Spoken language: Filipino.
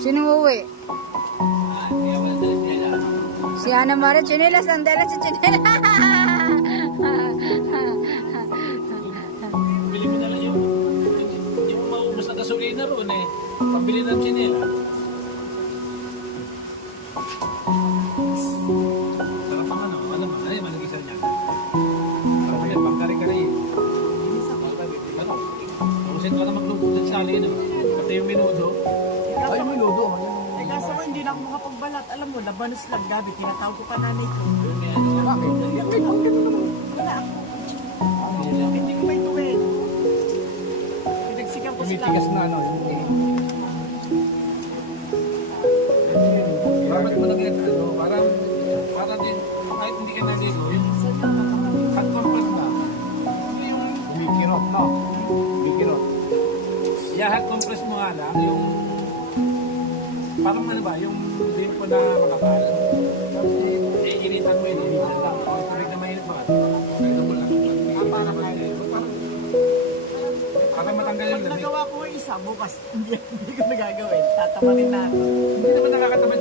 Sino uuwi? Si Ana Maria, chinelas. Ang dala si chinelas. Bili mo na lang yung maubos na gasolina roon eh. Pabili ng chinela. Sarap ang ano, alam mo, ay malagisa niya. Sarap yan, pangkari-kari eh. Ano? Usin ko na magluto sa sali, no? Pati yung minudo. Ay, may ludo. Eh, kaso ko, hindi na ako makapagbalat. Alam mo, labanos lang gabi. Tinatawag ko ka nanay ko. Yun nga, ano? Bakit? Wala ako. Hindi ko may tuwid. Pinagsikan ko sila. Tumitigas na ano. Bakit mo lang yan, ano? Para din, kahit hindi ka naligo, yung hot compress ba? Yung Kumikirot, no? Kumikirot. hot compress mo nga lang, yung parang ano ba, yung din po na makapal. Initan mo yun, initan lang. Tubig na mainit ba? Initan mo lang. Para matanggal yung Pag lamig. nagawa ko yung isa, bukas hindi ko nagagawin. Tatamarin na ako. Hindi naman nakakatamad